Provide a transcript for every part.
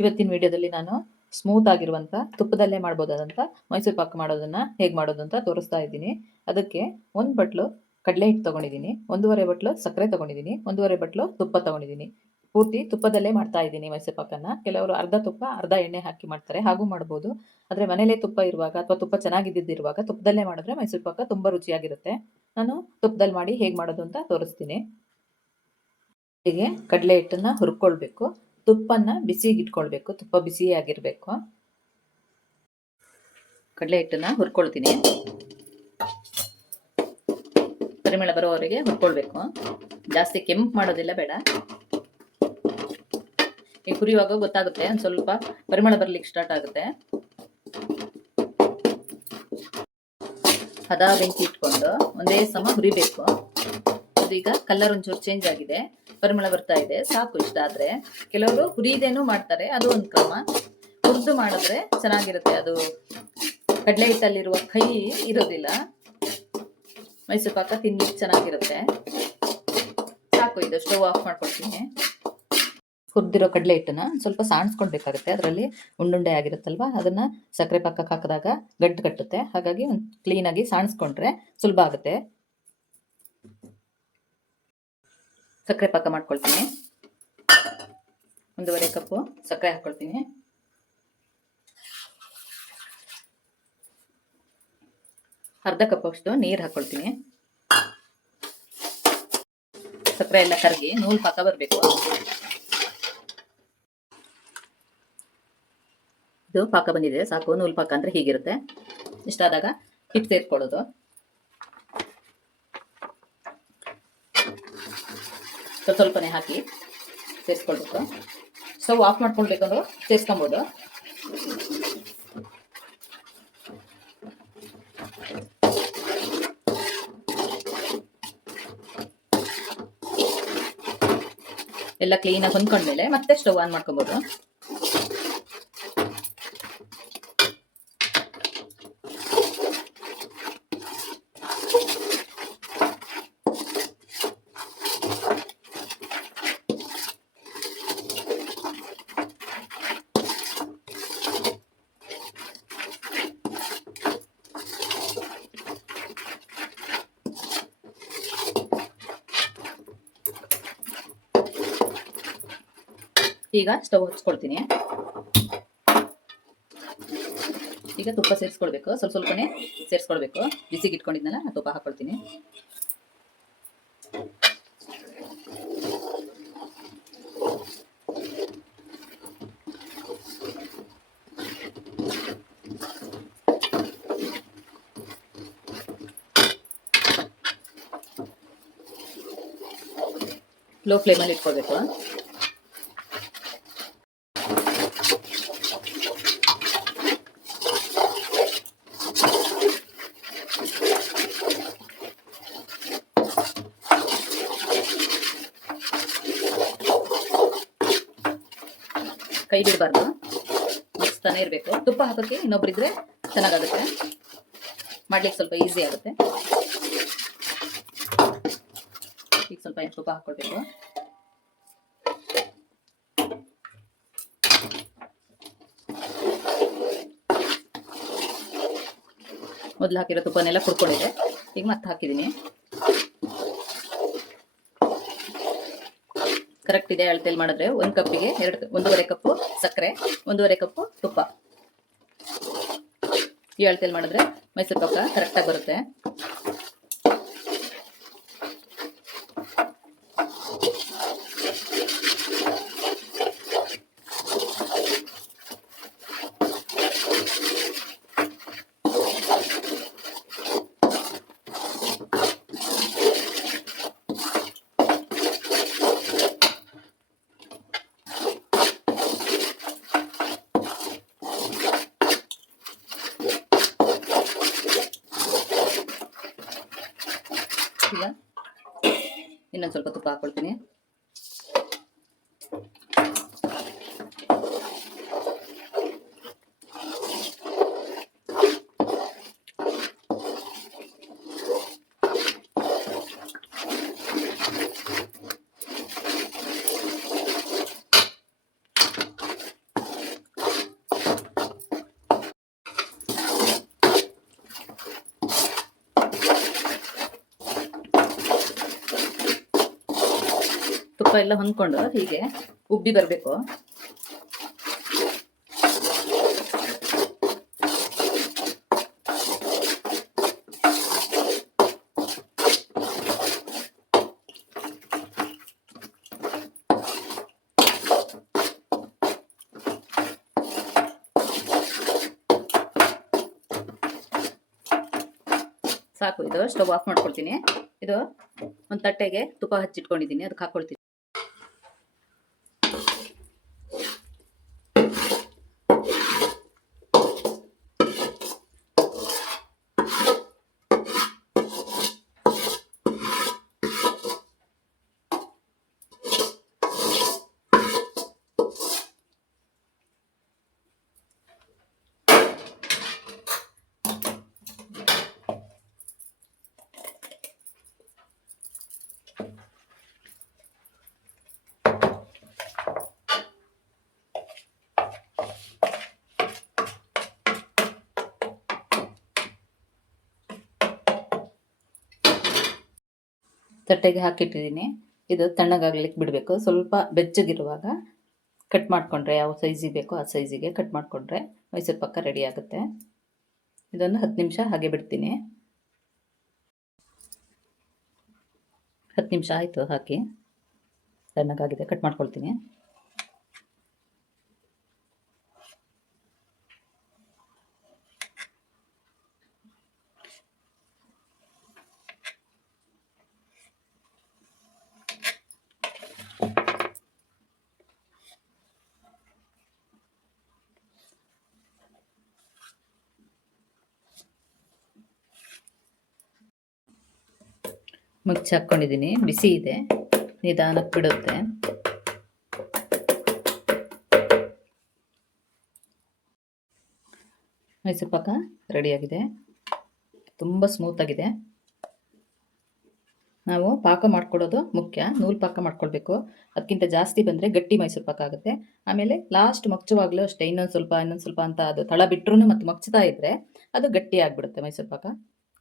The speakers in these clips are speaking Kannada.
ಇವತ್ತಿನ ವಿಡಿಯೋದಲ್ಲಿ ನಾನು ಸ್ಮೂತ್ ಆಗಿರುವಂಥ ತುಪ್ಪದಲ್ಲೇ ಮಾಡ್ಬೋದಾದಂಥ ಮೈಸೂರು ಪಾಕ್ ಮಾಡೋದನ್ನು ಹೇಗೆ ಮಾಡೋದು ಅಂತ ತೋರಿಸ್ತಾ ಇದ್ದೀನಿ. ಅದಕ್ಕೆ ಒಂದು ಬಟ್ಲು ಕಡಲೆ ಹಿಟ್ಟು ತೊಗೊಂಡಿದ್ದೀನಿ, ಒಂದೂವರೆ ಬಟ್ಲು ಸಕ್ಕರೆ ತೊಗೊಂಡಿದ್ದೀನಿ, ಒಂದೂವರೆ ಬಟ್ಲು ತುಪ್ಪ ತಗೊಂಡಿದ್ದೀನಿ. ಪೂರ್ತಿ ತುಪ್ಪದಲ್ಲೇ ಮಾಡ್ತಾ ಇದ್ದೀನಿ ಮೈಸೂರು ಪಾಕನ್ನು ಕೆಲವರು ಅರ್ಧ ತುಪ್ಪ, ಅರ್ಧ ಎಣ್ಣೆ ಹಾಕಿ ಮಾಡ್ತಾರೆ, ಹಾಗೂ ಮಾಡ್ಬೋದು. ಆದರೆ ಮನೇಲೇ ತುಪ್ಪ ಇರುವಾಗ ಅಥವಾ ತುಪ್ಪ ಚೆನ್ನಾಗಿದ್ದಿರುವಾಗ ತುಪ್ಪದಲ್ಲೇ ಮಾಡಿದ್ರೆ ಮೈಸೂರು ಪಾಕ ತುಂಬ ರುಚಿಯಾಗಿರುತ್ತೆ. ನಾನು ತುಪ್ಪದಲ್ಲಿ ಮಾಡಿ ಹೇಗೆ ಮಾಡೋದು ಅಂತ ತೋರಿಸ್ತೀನಿ. ಹೀಗೆ ಕಡಲೆ ಹಿಟ್ಟನ್ನು ಹುರ್ಕೊಳ್ಬೇಕು. ತುಪ್ಪನ ಬಿಸಿಗೆ ಇಟ್ಕೊಳ್ಬೇಕು ತುಪ್ಪ ಬಿಸಿಯಾಗಿರಬೇಕು. ಕಡಲೆ ಹಿಟ್ಟನ್ನ ಹುರ್ಕೊಳ್ತೀನಿ ಪರಿಮಳ ಬರೋವರೆಗೆ ಹುರ್ಕೊಳ್ಬೇಕು. ಜಾಸ್ತಿ ಕೆಂಪು ಮಾಡೋದಿಲ್ಲ, ಬೇಡ. ಈಗ ಹುರಿಯುವಾಗ ಗೊತ್ತಾಗುತ್ತೆ, ಒಂದು ಸ್ವಲ್ಪ ಪರಿಮಳ ಬರ್ಲಿಕ್ಕೆ ಸ್ಟಾರ್ಟ್ ಆಗುತ್ತೆ. ಹದ ಬೆಂಕಿ ಇಟ್ಕೊಂಡು ಒಂದೇ ಸಮ ಹುರಿಬೇಕು. ಅದೀಗ ಕಲರ್ ಒಂಚೂರು ಚೇಂಜ್ ಆಗಿದೆ, ಪರಿಮಳ ಬರ್ತಾ ಇದೆ, ಸಾಕು ಇಷ್ಟ ಆದ್ರೆ ಕೆಲವರು ಹುರಿದೇನು ಮಾಡ್ತಾರೆ, ಅದು ಒಂದು ಕ್ರಮ. ಹುರಿದು ಮಾಡಿದ್ರೆ ಚೆನ್ನಾಗಿರುತ್ತೆ, ಅದು ಕಡಲೆ ಹಿಟ್ಟಲ್ಲಿರುವ ಕೈ ಇರೋದಿಲ್ಲ. ಮೈಸೂರು ಪಾಕ ತಿನ್ಲಿಕ್ಕೆ ಚೆನ್ನಾಗಿರುತ್ತೆ. ಸಾಕು ಇದು, ಸ್ಟವ್ ಆಫ್ ಮಾಡ್ಕೊಳ್ತೀನಿ ಹುರಿದಿರೋ ಕಡಲೆ ಹಿಟ್ಟನ್ನ ಸ್ವಲ್ಪ ಸಾಣಿಸ್ಕೊಳ್ಬೇಕಾಗುತ್ತೆ, ಅದರಲ್ಲಿ ಉಂಡುಂಡೆ ಆಗಿರುತ್ತಲ್ವಾ, ಅದನ್ನ ಸಕ್ಕರೆ ಪಾಕಕ್ಕೆ ಹಾಕಿದಾಗ ಗಂಟು ಕಟ್ಟುತ್ತೆ. ಹಾಗಾಗಿ ಒಂದು ಕ್ಲೀನಾಗಿ ಸಾಣಿಸ್ಕೊಂಡ್ರೆ ಸುಲಭ ಆಗುತ್ತೆ. ಸಕ್ಕರೆ ಪಾಕ ಮಾಡ್ಕೊಳ್ತೀನಿ. ಒಂದೂವರೆ ಕಪ್ಪು ಸಕ್ಕರೆ ಹಾಕ್ಕೊಳ್ತೀನಿ ಅರ್ಧ ಕಪ್ ಅಷ್ಟು ನೀರು ಹಾಕ್ಕೊಳ್ತೀನಿ ಸಕ್ಕರೆ ಎಲ್ಲ ಕರಗಿ ನೂಲ್ ಪಾಕ ಬರಬೇಕು. ಇದು ಪಾಕ ಬಂದಿದೆ, ಸಾಕು. ನೂಲ್ ಪಾಕ ಅಂದ್ರೆ ಹೀಗಿರುತ್ತೆ. ಇಷ್ಟಾದಾಗ ಹಿಟ್ಟು ಸೇರ್ಕೊಳ್ಳೋದು. ಸ್ವಲ್ಪ ಸ್ವಲ್ಪನೇ ಹಾಕಿ ಸೇರಿಸ್ಕೊಳ್ಬೇಕು. ಸ್ಟವ್ ಆಫ್ ಮಾಡ್ಕೊಳ್ಬೇಕಂದ್ರೆ ಸೇರಿಸ್ಕೊಬೋದು. ಎಲ್ಲ ಕ್ಲೀನಾಗಿ ಹೊಂದ್ಕೊಂಡ್ಮೇಲೆ ಮತ್ತೆ ಸ್ಟವ್ ಆನ್ ಮಾಡ್ಕೊಬೋದು. ಈಗ ಸ್ಟವ್ ಹಚ್ಕೊಳ್ತೀನಿ ಈಗ ತುಪ್ಪ ಸೇರಿಸ್ಕೊಳ್ಬೇಕು ಸ್ವಲ್ಪ ಸ್ವಲ್ಪನೇ ಸೇರಿಸ್ಕೊಳ್ಬೇಕು ಬಿಸಿಗೆ ಇಟ್ಕೊಂಡಿದ್ನಲ್ಲ ತುಪ್ಪ ಹಾಕೊಳ್ತೀನಿ ಲೋ ಫ್ಲೇಮಲ್ಲಿ ಇಟ್ಕೊಳ್ಬೇಕು. ಕೈ ಬಿಡಬಾರ್ದು ಮಿಕ್ಸ್ತಾನೆ ಇರಬೇಕು. ತುಪ್ಪ ಹಾಕೋಕ್ಕೆ ಇನ್ನೊಬ್ರಿದ್ರೆ ಚೆನ್ನಾಗಾಗುತ್ತೆ ಮಾಡ್ಲಿಕ್ಕೆ ಸ್ವಲ್ಪ ಈಸಿ ಆಗುತ್ತೆ. ಈಗ ಸ್ವಲ್ಪ ತುಪ್ಪ ಹಾಕ್ಕೊಳ್ಬೇಕು ಮೊದಲು ಹಾಕಿರೋ ತುಪ್ಪನೆಲ್ಲ ಕುಡ್ಕೊಂಡಿದೆ ಈಗ ಮತ್ತೆ ಹಾಕಿದ್ದೀನಿ. ಕರೆಕ್ಟ್ ಇದೆ ಅಳತೆಯಲ್ಲಿ ಮಾಡಿದ್ರೆ ಒಂದು ಕಪ್ಪಿಗೆ ಎರಡು ಒಂದೂವರೆ ಕಪ್ಪು ಸಕ್ಕರೆ, ಒಂದೂವರೆ ಕಪ್ಪು ತುಪ್ಪ. ಈ ಅಳತೆಯಲ್ಲಿ ಮಾಡಿದ್ರೆ ಮೈಸೂರು ಪಾಕ ಕರೆಕ್ಟಾಗಿ ಬರುತ್ತೆ. ಈಗ ಇನ್ನೊಂದು ಸ್ವಲ್ಪ ತುಪ್ಪ ಹಾಕ್ಕೊಳ್ತೀನಿ ತುಪ್ಪ ಎಲ್ಲ ಹೊಂದ್ಕೊಂಡು ಹೀಗೆ ಉಬ್ಬಿ ಬರಬೇಕು. ಸಾಕು, ಇದು ಸ್ಟವ್ ಆಫ್ ಮಾಡ್ಕೊಳ್ತೀನಿ. ಇದು ಒಂದು ತಟ್ಟೆಗೆ ತುಪ್ಪ ಹಚ್ಚಿಟ್ಕೊಂಡಿದ್ದೀನಿ, ಅದಕ್ಕೆ ಹಾಕ್ಕೊಳ್ತೀನಿ. ತಟ್ಟೆಗೆ ಹಾಕಿಟ್ಟಿದ್ದೀನಿ. ಇದು ತಣ್ಣಗಾಗ್ಲಿಕ್ಕೆ ಬಿಡಬೇಕು. ಸ್ವಲ್ಪ ಬೆಚ್ಚಗಿರುವಾಗ ಕಟ್ ಮಾಡಿಕೊಂಡ್ರೆ ಯಾವ ಸೈಜಿಗೆ ಬೇಕೋ ಆ ಸೈಜಿಗೆ ಕಟ್ ಮಾಡಿಕೊಂಡ್ರೆ ಮೈಸೂರು ಪಾಕ ರೆಡಿ ಆಗುತ್ತೆ. ಇದೊಂದು ಹತ್ತು ನಿಮಿಷ ಹಾಗೆ ಬಿಡ್ತೀನಿ. ಹತ್ತು ನಿಮಿಷ ಆಯಿತು ಹಾಕಿ ತಣ್ಣಗಾಗಿದೆ. ಕಟ್ ಮಾಡ್ಕೊಳ್ತೀನಿ. ಮುಚ್ಚಿ ಹಾಕ್ಕೊಂಡಿದ್ದೀನಿ ಬಿಸಿ ಇದೆ. ನಿಧಾನಕ್ಕೆ ಬಿಡುತ್ತೆ. ಮೈಸೂರು ಪಾಕ ರೆಡಿಯಾಗಿದೆ ತುಂಬ ಸ್ಮೂತಾಗಿದೆ ನಾವು ಪಾಕ ಮಾಡ್ಕೊಡೋದು ಮುಖ್ಯ. ನೂಲು ಪಾಕ ಮಾಡ್ಕೊಳ್ಬೇಕು. ಅದಕ್ಕಿಂತ ಜಾಸ್ತಿ ಬಂದರೆ ಗಟ್ಟಿ ಮೈಸೂರು ಪಾಕ ಆಗುತ್ತೆ. ಆಮೇಲೆ ಲಾಸ್ಟ್ ಮಗ್ಚುವಾಗಲೂ ಅಷ್ಟೇ. ಇನ್ನೊಂದು ಸ್ವಲ್ಪ ಇನ್ನೊಂದು ಸ್ವಲ್ಪ ಅಂತ ಅದು ತಳ ಬಿಟ್ಟರು ಮತ್ತು ಮಗ್ಚ್ತಾ ಇದ್ದರೆ ಅದು ಗಟ್ಟಿ ಆಗಿಬಿಡುತ್ತೆ ಮೈಸೂರು ಪಾಕ.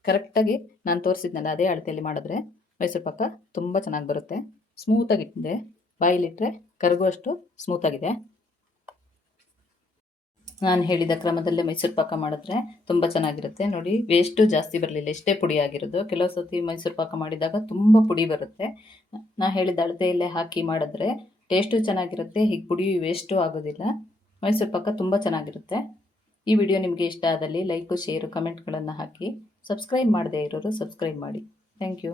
ಕರೆಕ್ಟಾಗಿ ನಾನು ತೋರಿಸಿದ್ನಲ್ಲ, ಅದೇ ಅಳತೆಯಲ್ಲಿ ಮಾಡಿದ್ರೆ. ಮೈಸೂರು ಪಾಕ ತುಂಬ ಚೆನ್ನಾಗಿ ಬರುತ್ತೆ. ಸ್ಮೂತಾಗಿದೆ ಬಾಯಿಲಿಟ್ಟರೆ ಕರಗುವಷ್ಟು ಸ್ಮೂತಾಗಿದೆ ನಾನು ಹೇಳಿದ ಕ್ರಮದಲ್ಲೇ ಮೈಸೂರು ಪಾಕ ಮಾಡಿದ್ರೆ ತುಂಬ ಚೆನ್ನಾಗಿರುತ್ತೆ. ನೋಡಿ ವೇಸ್ಟು ಜಾಸ್ತಿ ಬರಲಿಲ್ಲ. ಇಷ್ಟೇ ಪುಡಿ ಆಗಿರೋದು. ಕೆಲವು ಸರ್ತಿ ಮೈಸೂರು ಪಾಕ ಮಾಡಿದಾಗ ತುಂಬ ಪುಡಿ ಬರುತ್ತೆ. ನಾ ಹೇಳಿದ ಅಳತೆಯಲ್ಲೇ ಹಾಕಿ ಮಾಡಿದ್ರೆ ಟೇಸ್ಟು ಚೆನ್ನಾಗಿರುತ್ತೆ. ಹೀಗೆ ಪುಡಿ ವೇಸ್ಟು ಆಗೋದಿಲ್ಲ. ಮೈಸೂರು ಪಾಕ ತುಂಬ ಚೆನ್ನಾಗಿರುತ್ತೆ. ಈ ವಿಡಿಯೋ ನಿಮಗೆ ಇಷ್ಟ ಆದಲ್ಲಿ ಲೈಕು, ಶೇರು, ಕಮೆಂಟ್ಗಳನ್ನು ಹಾಕಿ ಸಬ್ಸ್ಕ್ರೈಬ್ ಮಾಡದೇ ಇರೋರು ಸಬ್ಸ್ಕ್ರೈಬ್ ಮಾಡಿ. Thank you.